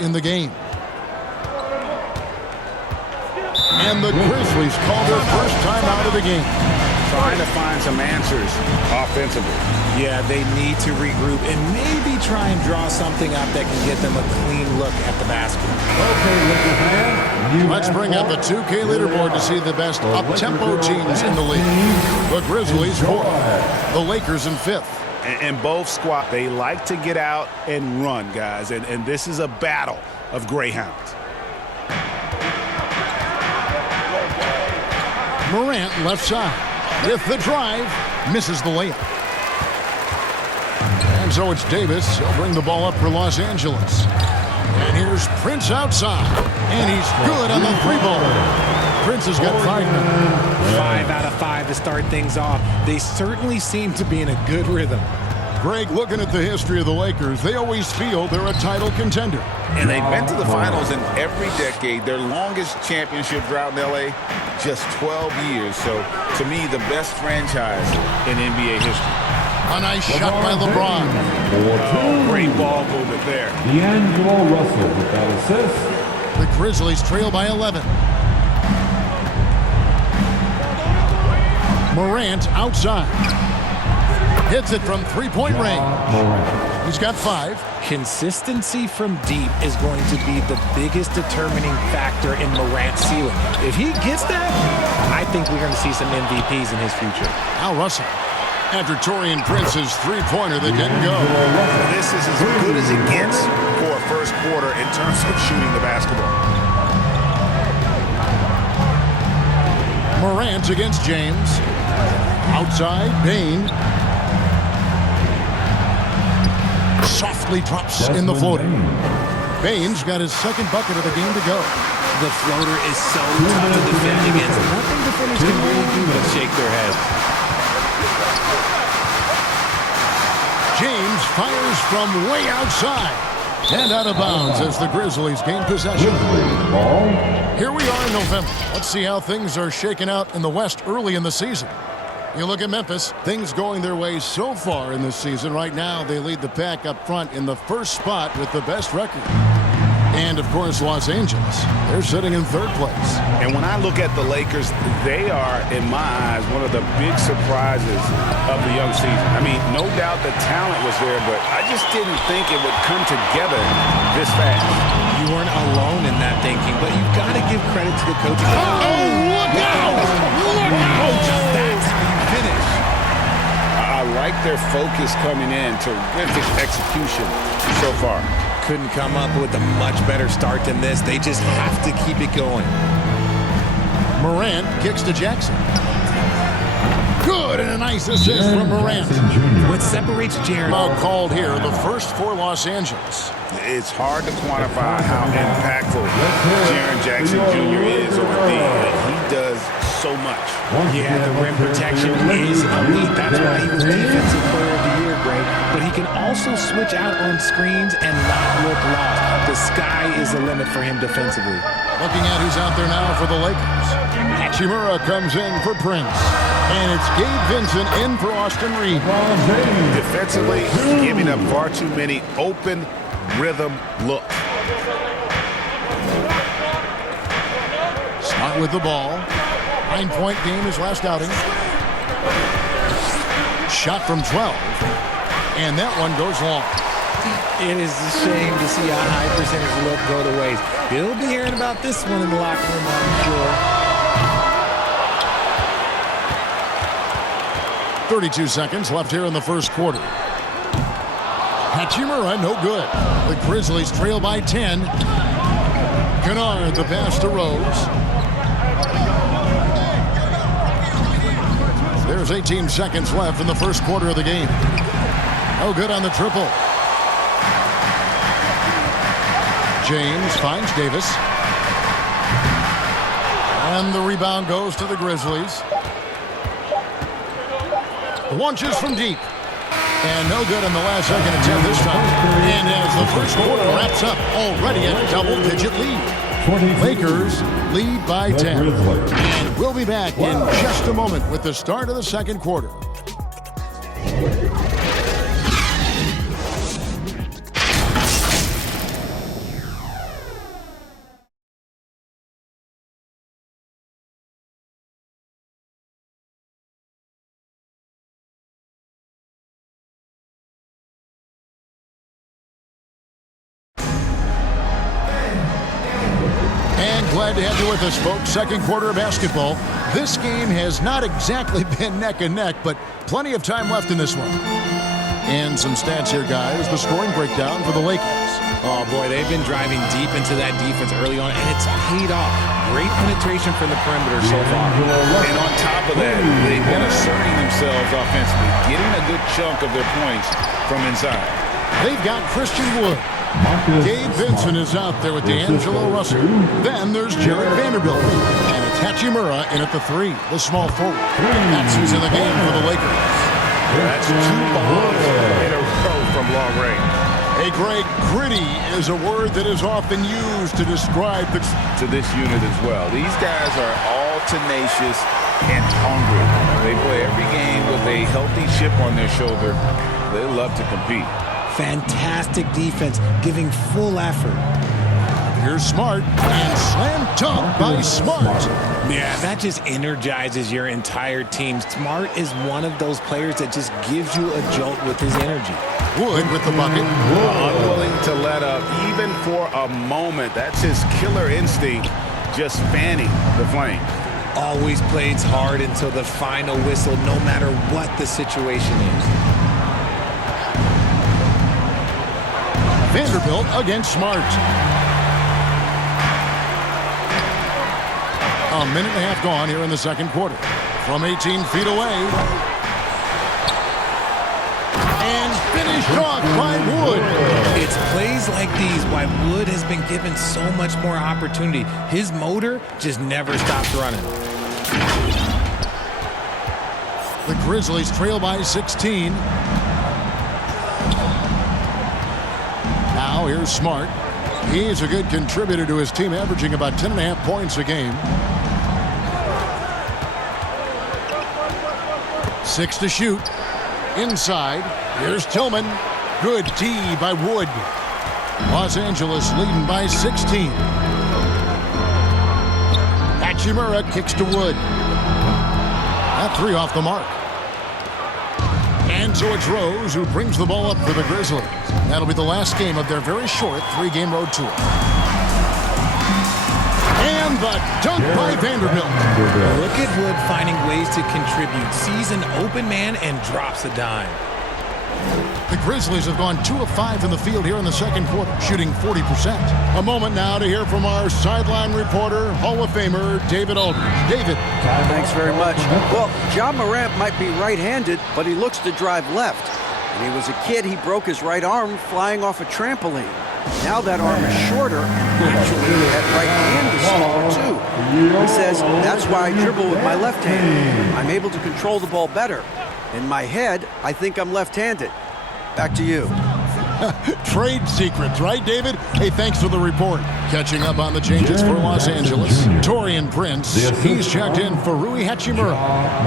in the game. And the Grizzlies call their first time out of the game. Trying to find some answers offensively. Yeah, they need to regroup and maybe try and draw something up that can get them a clean look at the basket. Let's bring up the 2K leaderboard to see the best up-tempo teams in the league. The Grizzlies 4th, the Lakers in 5th. And both squad, they like to get out and run, guys. And this is a battle of greyhounds. Morant left side with the drive, misses the layup. And so it's Davis. He'll bring the ball up for Los Angeles. And here's Prince outside. And he's good on the 3-ball. Prince has got 5 now. 5 out of 5 to start things off. They certainly seem to be in a good rhythm. Greg, looking at the history of the Lakers, they always feel they're a title contender. And they've been to the finals in every decade. Their longest championship drought in L.A., just 12 years. So, to me, the best franchise in NBA history. A nice shot by LeBron. Oh, great ball movement there. D'Angelo Russell with that assist. The Grizzlies trail by 11. Morant outside. Hits it from 3-point range. He's got 5. Consistency from deep is going to be the biggest determining factor in Morant's ceiling. If he gets that, I think we're going to see some MVPs in his future. Al Russell. After Taurean Prince's 3-pointer that didn't go. This is as good as it gets for a first quarter in terms of shooting the basketball. Morant against James. Outside, Bain. Softly drops in the floater. Bain's got his second bucket of the game to go. The floater is so tough to defend against. Nothing defenders can really do but shake their head. James fires from way outside. And out of bounds as the Grizzlies gain possession. Here we are in November. Let's see how things are shaking out in the West early in the season. You look at Memphis, things going their way so far in this season. Right now, they lead the pack up front in the first spot with the best record. And, of course, Los Angeles. They're sitting in 3rd place. And when I look at the Lakers, they are, in my eyes, one of the big surprises of the young season. I mean, no doubt the talent was there, but I just didn't think it would come together this fast. You weren't alone in that thinking, but you've got to give credit to the coaching. Oh, look out! Look out! That's how you finish. I like their focus coming in. Terrific execution so far. Couldn't come up with a much better start than this. They just have to keep it going. Morant kicks to Jackson. Good, and a nice assist from Morant. What separates Jaren? Foul called here, the first for Los Angeles. It's hard to quantify how impactful Jaren Jackson Jr. is on D. He does so much. Yeah, the rim protection is elite. That's why he was Defensive Player of the Year, Greg. But he can also switch out on screens and not look lost. The sky is the limit for him defensively. Looking at who's out there now for the Lakers. Hachimura comes in for Prince. And it's Gabe Vincent in for Austin Reeves. Defensively, giving up far too many open rhythm looks. Scott with the ball. 9-point game his last outing. Shot from 12. And that one goes long. It is a shame to see a high percentage look go to waste. He'll be hearing about this one in the locker room, I'm sure. 32 seconds left here in the first quarter. Hachimura, no good. The Grizzlies trail by 10. Kennard, the pass to Rose. There's 18 seconds left in the first quarter of the game. No good on the triple. James finds Davis. And the rebound goes to the Grizzlies. Launches from deep. And no good in the last second attempt this time. And as the first quarter wraps up, already at a double-digit lead. Lakers lead by 10. And we'll be back in just a moment with the start of the second quarter. Glad to have you with us, folks. Second quarter of basketball. This game has not exactly been neck and neck, but plenty of time left in this one. And some stats here, guys. The scoring breakdown for the Lakers. Oh, boy, they've been driving deep into that defense early on, and it's paid off. Great penetration from the perimeter so far. And on top of that, they've been asserting themselves offensively, getting a good chunk of their points from inside. They've got Christian Wood. Gabe Vincent is out there with D'Angelo Russell. Then there's Jared Vanderbilt. And it's Hachimura in at the 3, the small forward. That's who's in the game for the Lakers. That's 2 bombs in a row from long range. Hey, Greg, gritty is a word that is often used to describe to this unit as well. These guys are all tenacious and hungry. They play every game with a healthy chip on their shoulder. They love to compete. Fantastic defense, giving full effort. Here's Smart, and slam dunk by Smart. Yeah, that just energizes your entire team. Smart is one of those players that just gives you a jolt with his energy. Wood with the bucket. Unwilling to let up, even for a moment. That's his killer instinct, just fanning the flame. Always plays hard until the final whistle, no matter what the situation is. Vanderbilt against Smart. A minute and a half gone here in the second quarter. From 18 feet away. And finished off by Wood. It's plays like these why Wood has been given so much more opportunity. His motor just never stops running. The Grizzlies trail by 16. Now here's Smart. He's a good contributor to his team, averaging about 10.5 points a game. 6 to shoot. Inside. Here's Tillman. Good D by Wood. Los Angeles leading by 16. Hachimura kicks to Wood. That 3 off the mark. And so it's Rose who brings the ball up for the Grizzlies. That'll be the last game of their very short 3-game road tour. And the dunk by Vanderbilt. Look at Wood finding ways to contribute. Sees an open man and drops a dime. The Grizzlies have gone 2 of 5 in the field here in the second quarter, shooting 40%. A moment now to hear from our sideline reporter, Hall of Famer David Aldridge. David. Thanks very much. Well, Ja Morant might be right-handed, but he looks to drive left. When he was a kid, he broke his right arm flying off a trampoline. Now that arm is shorter, naturally that right hand is smaller too. He says, that's why I dribble with my left hand. I'm able to control the ball better. In my head, I think I'm left-handed. Back to you. Trade secrets, right, David? Hey, thanks for the report. Catching up on the changes for Los Angeles. Torian Prince, he's checked in for Rui Hachimura.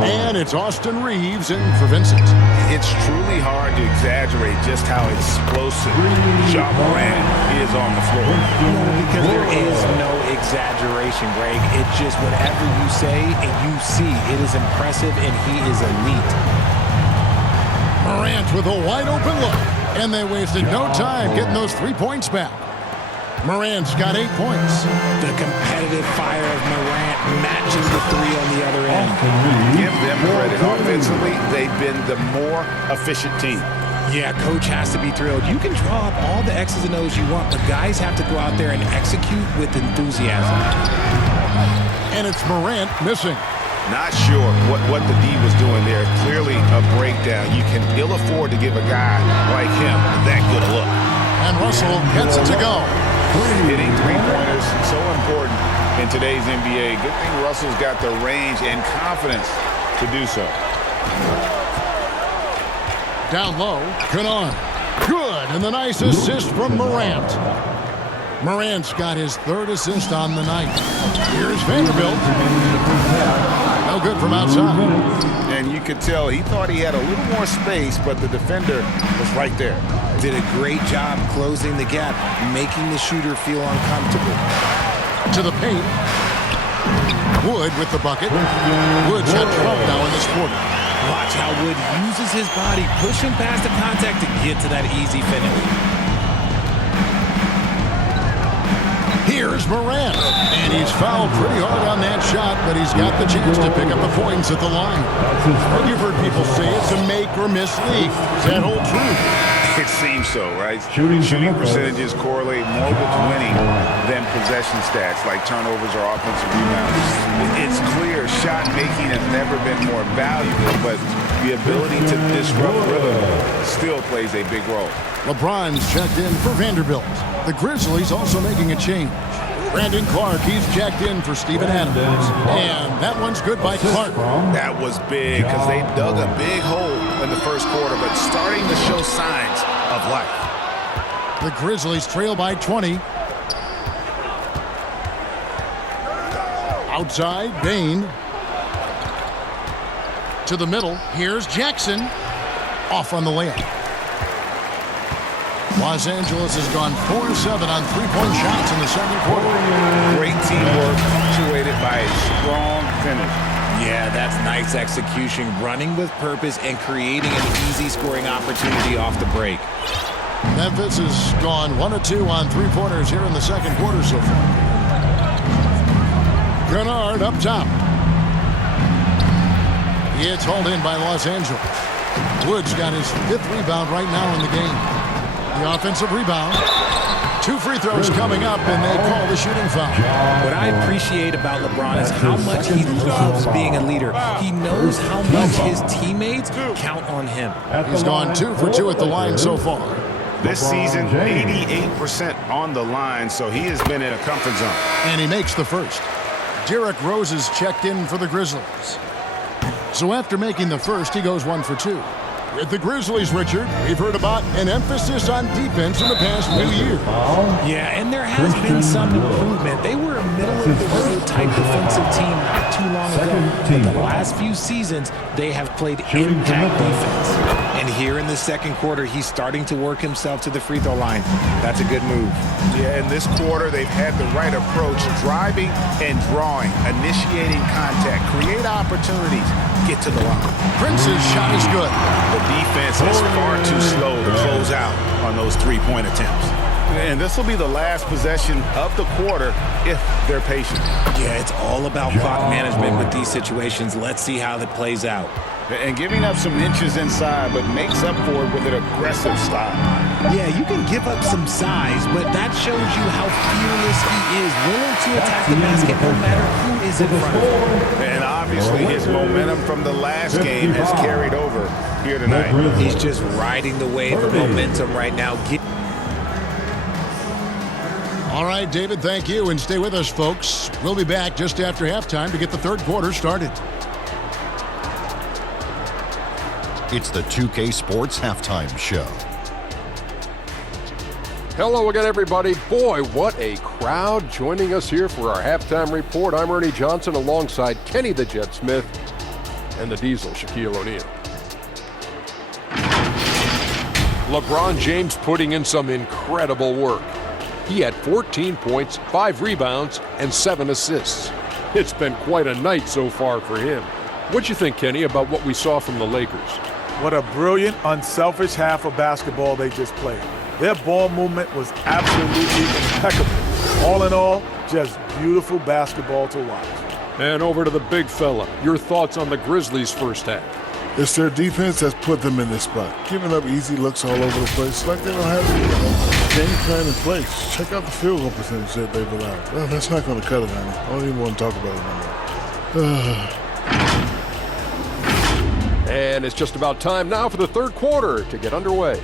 And it's Austin Reeves in for Vincent. It's truly hard to exaggerate just how explosive Ja Morant is on the floor. Because there is no exaggeration, Greg. It's just whatever you say and you see. It is impressive, and he is elite. Morant with a wide-open look. And they wasted no time getting those 3 points back. Morant's got 8 points. The competitive fire of Morant matching the 3 on the other end. Give them credit. Offensively, they've been the more efficient team. Yeah, coach has to be thrilled. You can draw up all the X's and O's you want, but guys have to go out there and execute with enthusiasm. And it's Morant missing. Not sure what the D was doing there. Clearly a breakdown. You can ill afford to give a guy like him that good a look. And Russell gets it to go. Hitting three-pointers, so important in today's NBA. Good thing Russell's got the range and confidence to do so. Down low, Kanan. Good, and the nice assist from Morant. Morant's got his 3rd assist on the night. Here's Vanderbilt. No good from outside. And you could tell he thought he had a little more space, but the defender was right there. Did a great job closing the gap, making the shooter feel uncomfortable. To the paint. Wood with the bucket. Wood's had 12 now in this quarter. Watch how Wood uses his body, pushing past the contact to get to that easy finish. Here Here's Morant. And he's fouled pretty hard on that shot, but he's got the chance to pick up the points at the line. And you've heard people say it's a make-or-miss league. Does that hold true? It seems so, right? Shooting percentages correlate more with winning than possession stats like turnovers or offensive rebounds. It's clear shot making has never been more valuable, but the ability to disrupt rhythm still plays a big role. LeBron's checked in for Vanderbilt. The Grizzlies also making a change. Brandon Clark, he's checked in for Steven Adams. And that one's good by Clark. That was big because they dug a big hole in the first quarter, but starting to show signs of life. The Grizzlies trail by 20. Outside, Bain. To the middle, here's Jackson. Off on the layup. Los Angeles has gone 4-7 on three-point shots in the second quarter. Great teamwork punctuated by a strong finish. Yeah, that's nice execution, running with purpose and creating an easy scoring opportunity off the break. Memphis has gone 1 of 2 on three-pointers here in the second quarter so far. Kennard up top. It's hauled in by Los Angeles. Woods got his 5th rebound right now in the game. The offensive rebound. 2 free throws coming up, and they call the shooting foul. What I appreciate about LeBron is how much he loves being a leader. He knows how much his teammates count on him. He's gone 2 for 2 at the line so far. This season, 88% on the line, so he has been in a comfort zone. And he makes the first. Derrick Rose is checked in for the Grizzlies. So after making the first, he goes 1 for 2. With the Grizzlies, Richard, we've heard about an emphasis on defense in the past few years. Yeah, and there has been some improvement. They were a middle-of-the-road type defensive team not too long ago. But the last few seasons, they have played impact defense. And here in the second quarter, he's starting to work himself to the free throw line. That's a good move. Yeah, in this quarter, they've had the right approach, driving and drawing, initiating contact, create opportunities, get to the line. Prince's shot is good. The defense is far too slow to close out on those three-point attempts. And this will be the last possession of the quarter if they're patient. Yeah, it's all about clock management with these situations. Let's see how that plays out. And giving up some inches inside, but makes up for it with an aggressive style. Yeah, you can give up some size, but that shows you how fearless he is, willing to attack the basket no matter who is in front of him. And obviously his momentum from the last game has carried over here tonight. He's just riding the wave of momentum right now. All right, David, thank you, and stay with us, folks. We'll be back just after halftime to get the third quarter started. It's the 2K Sports Halftime Show. Hello again, everybody. Boy, what a crowd joining us here for our halftime report. I'm Ernie Johnson alongside Kenny the Jet Smith and the Diesel, Shaquille O'Neal. LeBron James putting in some incredible work. He had 14 points, 5 rebounds, and 7 assists. It's been quite a night so far for him. What'd you think, Kenny, about what we saw from the Lakers? What a brilliant, unselfish half of basketball they just played. Their ball movement was absolutely impeccable. All in all, just beautiful basketball to watch. And over to the big fella. Your thoughts on the Grizzlies' first half? It's their defense that's put them in this spot. Giving up easy looks all over the place like they don't have a game plan in place. Check out the field goal percentage that they've allowed. Well, that's not going to cut it, honey. I don't even want to talk about it anymore. And it's just about time now for the third quarter to get underway.